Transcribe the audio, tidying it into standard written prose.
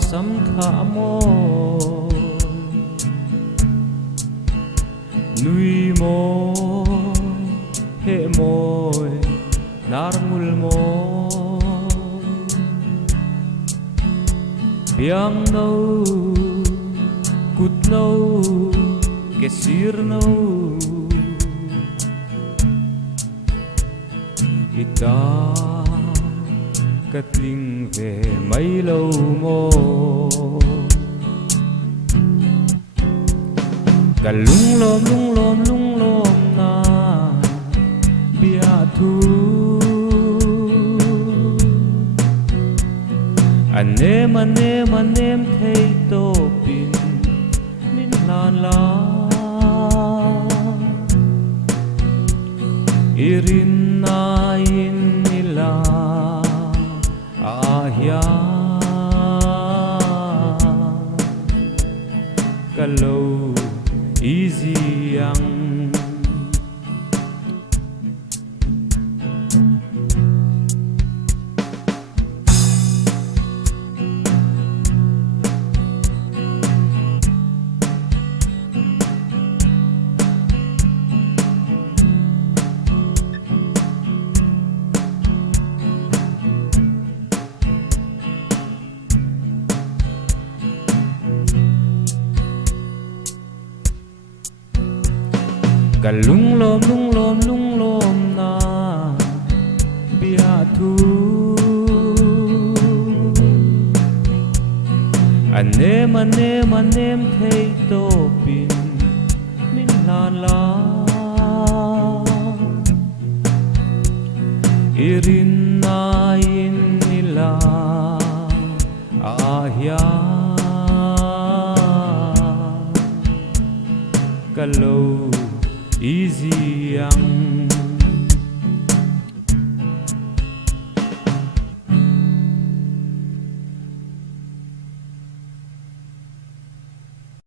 sam kha mo nui mo he moi nar mul mo biang no kut no kesir no ita katling về mấy lâu mô cả lung lom na bia thu anh em thấy tô pin min lan la irin na in nila ahya kalau easy yang cả lung lom na bia thu anh em thấy tô pin min lan la irin na in nila ahya kalau easy yang